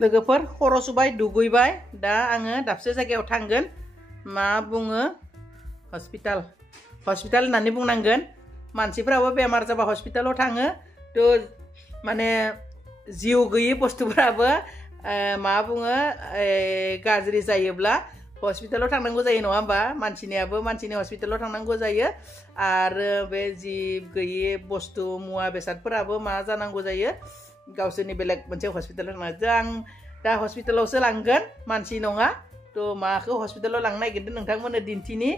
लोगोफोर खर' सुबाय दुगैबाय दा आङो दाबसे जायगायाव थांगोन मा बुङो हस्पिटाल होननानै बुंनांगोन मानसिफोराबो बेमार जाबा हस्पिटालाव थाङो थ' माने जिउ गैयै बुस्थुफोराबो मा बुङो गाज्रि जायोब्ला हस्पिटालाव थांनांगौ जायो नङा होमबा मानसिनियाबो मानसिनि हस्पिटालाव थांनांगौ जायो आरो बे जिब गैयै बुस्थु मुवा बेसादफोराबो मा जानांगौ जायो गावसोरनि बेलेग मोनसे हस्पिटालाव थांनांगौ आं दा हस्पिटालावसो लांगोन मानसि नङा थ' माखौ हस्पिटालाव लांनो नागिरदों नोंथांमोननो दिन्थिनि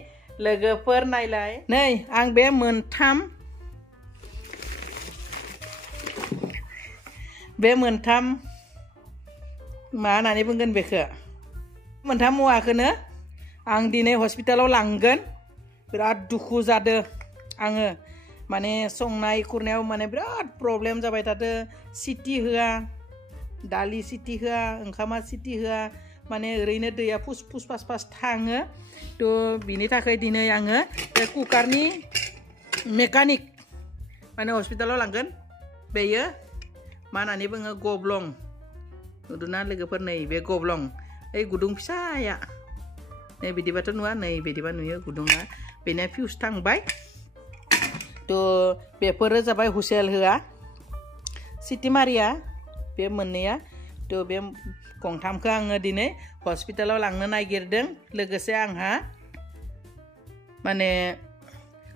लोगोफोर नायलाय नै आं बे मोनथाम मा होननानै बुंगोन बेखौ मोनथाम मुवाखौनो आं दिनै हस्पिटालाव लांगोन बिराद दुखु जादों आङो माने संनाय खुरनायाव माने बिराद प्रब्लेम जाबाय थादों सिटि होआ दालि सिटि होआ ओंखामा सिटि होआ माने ओरैनो दैया फुस फास थाङो थ' बिनि थाखाय दिनै आङो बे कुकारनि मेकानिक माने हस्पिटालाव लांगोन बेयो मा होननानै बुङो गब्लं नुदोंना लोगोफोर नै बे गब्लं ओइ गुदुं फिसाया नै बिदिबाथ' नुवा नै बिदिबा नुयो गुदुङा बेना फिउस थांबाय थ' बेफोरो जाबाय हुसेल होआ सिटि मारिया बे मोननैया थ' बे गंथामखौ आङो दिनै हस्पिटालाव लांनो नागिरदों लोगोसे आंहा माने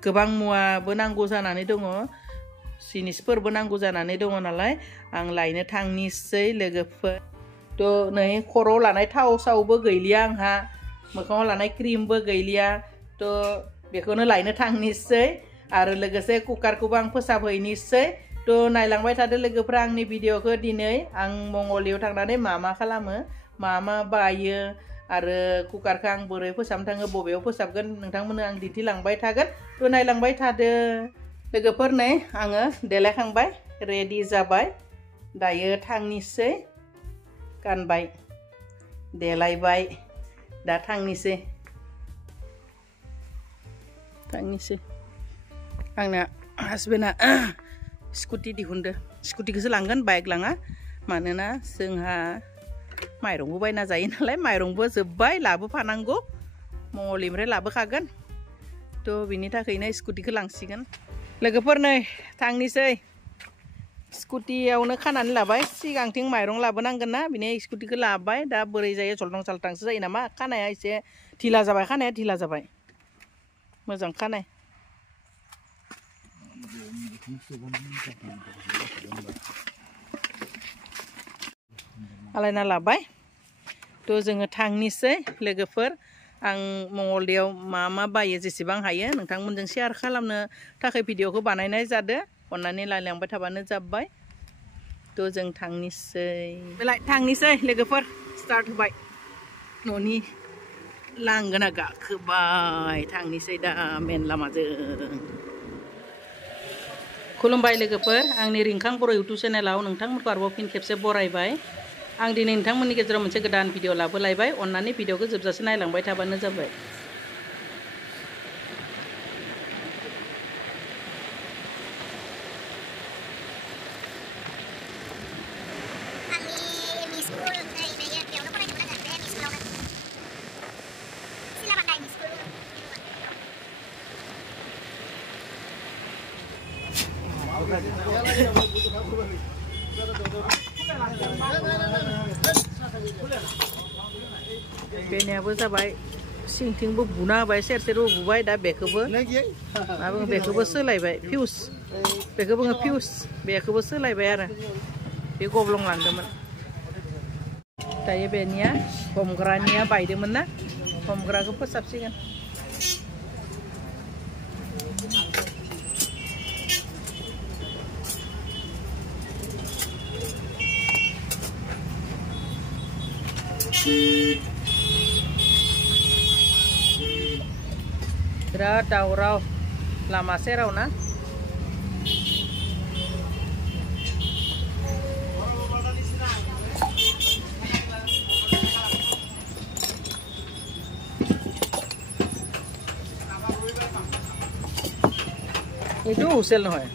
गोबां मुवाबो नांगौ जानानै दङ जिनिसफोरबो नांगौ जानानै दङ नालाय आं लायनो थांनिसै लोगोफोर थ' नै खर'आव लानाय थाव सावबो गैलिया आंहा मोखाङाव लानाय क्रिमबो गैलिया थ' बेखौनो लायनो थांनिसै आरो लोगोसे कुकारखौबो आं फोसाबहैनोसै थ' नायलांबाय थादो लोगोफ्रा आंनि भिडिअखौ दिनै आं मंगलदैयाव थांनानै मा खालामो मा बायो आरो कुकारखौ आं बोरै फोसाबनो थाङो बबेयाव फोसाबगोन नोंथांमोननो आं दिन्थिलांबाय थागोन थ' नायलांबाय थादो लोगोफोर नै आङो देलायखांबाय रेडि जाबाय दायो थांनिसै गानबाय देलायबाय दा थांनिसै आंना हासबेन्डआ स्कुटि दिहुनदो स्कुटिखौसो लांगोन बाइक लाङा मानोना जोंहा माइरंबो बायना जायो नालाय माइरंबो जोब्बाय लाबोफानांगौ मंगलदैनिफ्राय लाबोखागोन थ' बिनि थाखायनो स्कुटिखौ लांसिगोन लोगोफोर नै थांनिसै स्कुटियावनो खानानै लाबाय सिगांथिं माइरं लाबोनांगोन ना बिनि स्कुटिखौ लाबाय दा बोरै जायो जल्थं साल्थांसो जायो नामा खानाया एसे ढिला जाबाय मोजां खानाय आलायना लाबाय थ' जोङो थांनिसै लोगोफोर आं मंगलदैयाव मा बायो जेसेबां हायो नोंथांमोनजों शेयार खालामनो थाखाय भिडिअखौ बानायनाय जादों अन्नानै नायलांबाय थाबानो जाबाय थ' जों थांनिसै लोगोफोर स्टार्ट होबाय न'नि लांगोना गाखोबाय थांनिसै दा मेन लामाजों खुलुमबाय लोगोफोर आंनि रिंखां बर' इउटुब चेनेलाव नोंथांमोनखौ आरोबाव फिन खेबसे बरायबाय आं दिनै नोंथांमोननि गेजेराव मोनसे गोदान भिडिअ लाबोलायबाय अन्नानै भिडिअखौ जोबजासे नायलांबाय थाबानो जाबाय बेनियाबो जाबाय सिंथिंबो बुना होबाय सेरबो बुबाय दा बेखौबो बेखौबो सोलायबाय फिउस बेखौ बुङो फिउस बेखौबो सोलायबाय आरो बे गब्लं लांदोंमोन दायो बेनिया हमग्रानिया बायदोंमोन ना हमग्राखौ फोसाबसिगोन बिराद दावराव लामा सेराव ना এইটো হোটেল নহয়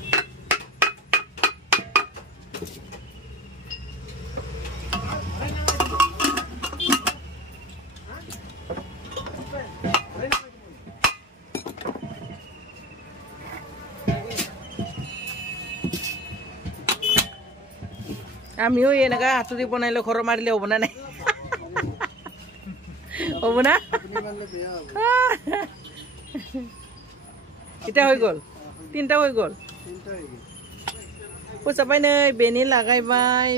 আমিও এনেকা হাতুৰি বনাইলে ঘৰ মাৰিলে হ'ব না নাই হ'ব না এটা হৈ গ'ল তিনটা হৈ গ'ল फोसाबबाय नै बेनि लागायबाय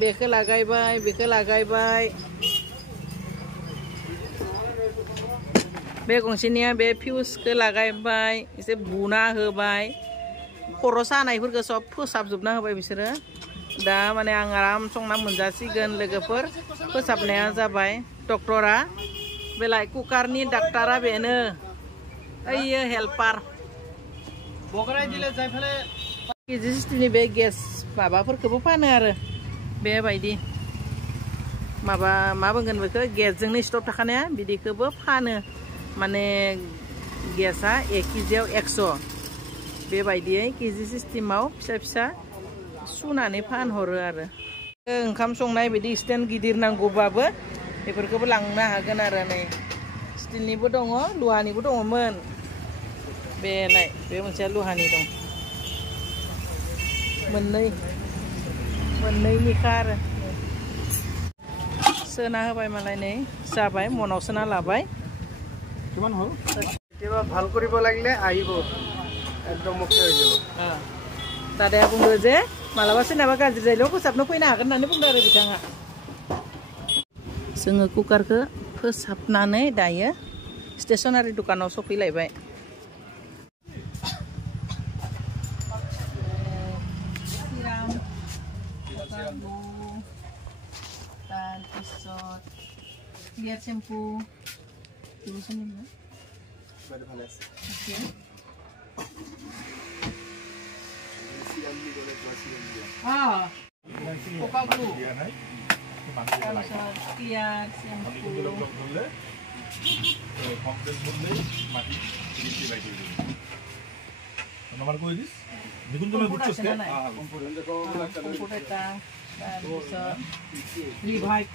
बेखौ लागायबाय बे गंसेनिया बे फिउसखौ लागायबाय एसे बुना होबाय खर' सानायफोरखौ सब फोसाबजोबना होबाय बिसोरो दा माने आं आराम संना मोनजासिगोन लोगोफोर फोसाबनाया जाबाय डक्टरा बेलाय कुकारनि डाक्टारा बेनो ओइयो हेल्पार बगराय दिले जायफाले केजि सिस्टेमनि बे गेस माबाफोरखौबो फानो आरो बेबायदि माबा मा बुंगोन बेखौ गेसजोंनो स्टप थाखानाया बिदिखौबो फानो माने गेसआ 1 केजियाव 100 बेबायदियै केजि सिस्टेमाव फिसा सुनानै फानहरो आरो ओंखाम संनाय बिदि स्टेन्ड गिदिर नांगौबाबो बेफोरखौबो लांनो हागोन आरो नै स्टिलनिबो दङ लुहानिबो दङमोन बेलाय बे मोनसेया लुहानि दं मोननैनिखा आरो सोना होबाय मालाय नै जाबाय मनाव सोना लाबाय কিমান হল কেতিয়াবা ভাল কৰিব লাগিলে আহিব একদম মুক্তি হৈ যাব दादाया बुंदो जे मालाबा सोरनाबा गाज्रि जायोल' फोसाबनो फैनो हागोन होननानै बुंदो आरो बिथाङा जोङो कुकारखौ फोसाबनानै दायो स्टेशनारि दुकानाव सफैलायबाय Lihat shampoo dulu sini ya. Baru panas. Oke. Ah. Coca Glu. Lihat shampoo. nomor ko dis দেখুন তুমি বুঝছস কে kompor এটা dan bisa revive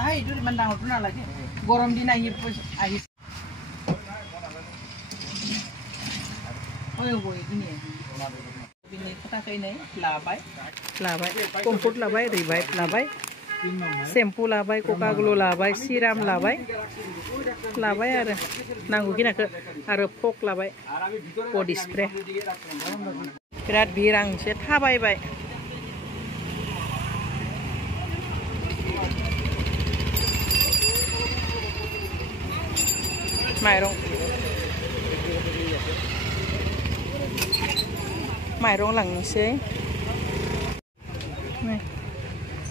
Ah itu dimandang pernah lagi gorom di nahi ahis oh boy ini pakai ini labai kompor labai revive labai shampoo labai coca glu labai siram labai आरो नांगौ खिनाखौ आरो fuck लाबाय बडि spray बिराद भिर आं एसे थाबायबाय माइरं लांनोसै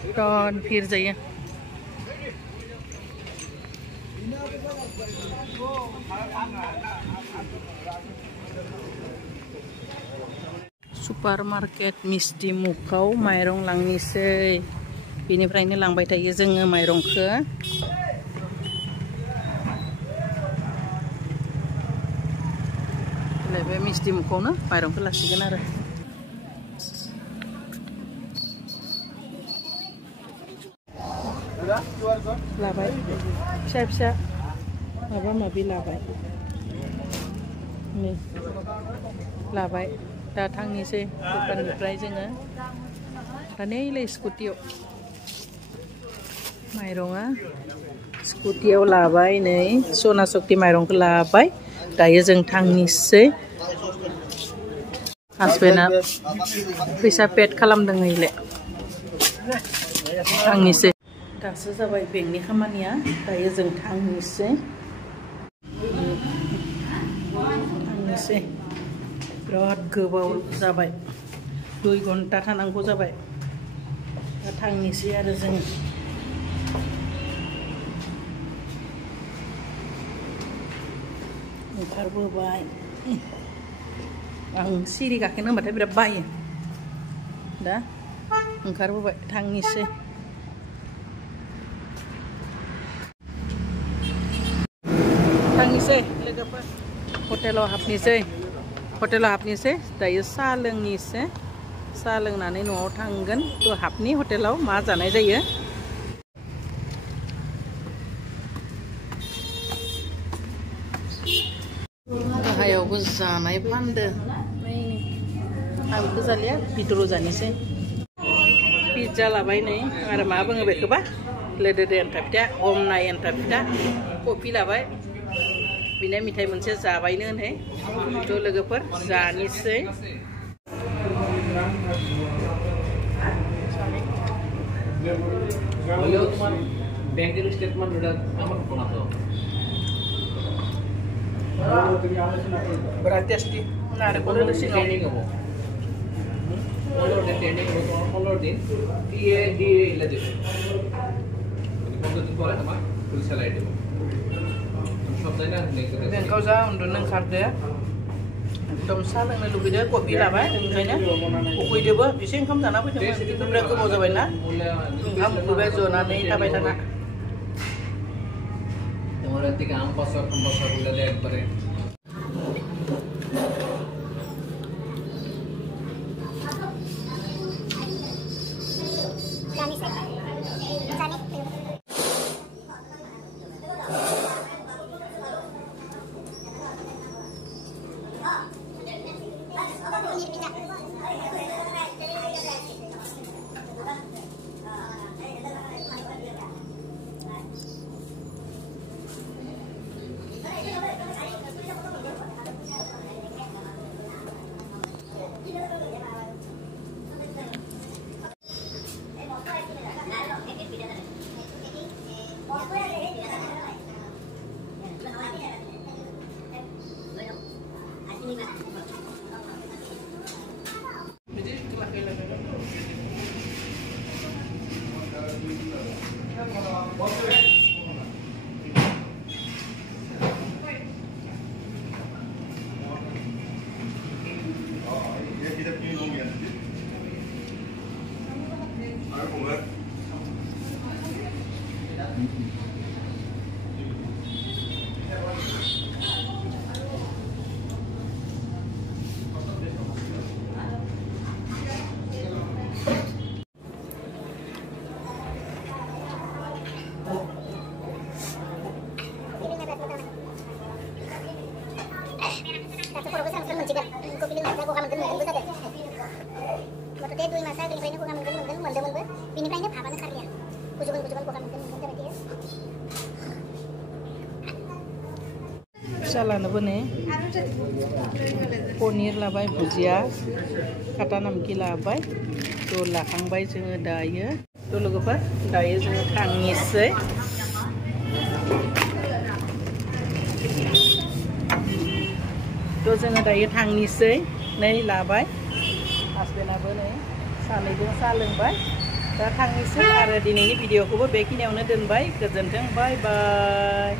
बिराद भिर जायो सुपारमार्केट मिस्टी मुखाव माइरं लांनोसै बेनिफ्रायनो लांबाय थायो जोङो माइरंखौ बे मिस्टी मुखावनो माइरंखौ लासिगोन आरो लाबाय फिसा माबा माबि लाबाय नै लाबाय दा थांनोसै दखाननिफ्राय जोङो दा नैलाय स्कुटियाव माइरङा स्कुटियाव लाबाय नै सना शक्ति माइरंखौ लाबाय दायो जों थांनोसै हासबेन्डआ फैसा पेड खालामदों हयले थांनोसै दासो जाबाय बेंकनि खामानिया दायो जों थांनोसै बिराद गोबाव जाबाय 2 घन्टा थानांगौ जाबाय दा थांनोसै आरो जों ओंखारबोबाय आं सिरि गाखोनो होनबाथाय बिराद बायो दा ओंखारबोबाय थांनिसै लोगोफोर हटेलाव हाबनिसै दायो साहा लोंनिसै साहा लोंनानै न'आव थांगोन थ' हाबनि हटेलाव मा जानाय जायो गाहायावबो जानाय फानदो आं बेखौ जालिया भितराव जानोसै पिज्जा लाबाय नै आरो मा बुङो बेखौबा लोदोदो एन्थाब फिथा हमनाय एन्थाब फिथा कफि लाबाय बिना मिथाइ मोनसे जाबायनो होनहै थ' लोगोफोर जानोसै ব্যাংকের স্টেটমেন্ট এটা আমার ফোন আছে berat টেস্টি না রে কোন ট্রেনিং হবো 15 দিন ট্রেনিং হবো 15 দিন দিয়ে ইলা দেবে 15 দিন পরে তোমার ফুল স্যালারি দেব তুমি সব জায়গা बेंकआव जा उन्दुनो ओंखारदो एकदम साहा लोंनो लुगैदो कफि लाबाय ओंखायनो उखैदोबो एसे ओंखाम जाना फैदोंमोन बिराद गोबाव जाबायना ओंखाम उखैबाय जनानै थाबाय थाना তোমার থেকে আম বছর গুলো দেয় একবারে फिसालानोबो नै पनिर लाबाय भुजिया काटा नामखि लाबाय थ' लाखांबाय जोङो दायो थ' लोगोफोर दायो जोङो थांनोसै थ' जोङो दायो थांनोसै नै लाबाय हासबेन्डआबो नै सानैजों साहा लोंबाय दा थांनोसै आरो दिनैनि भिडिअखौबो बेखिनियावनो दोनबाय गोजोन्थों बाय बाय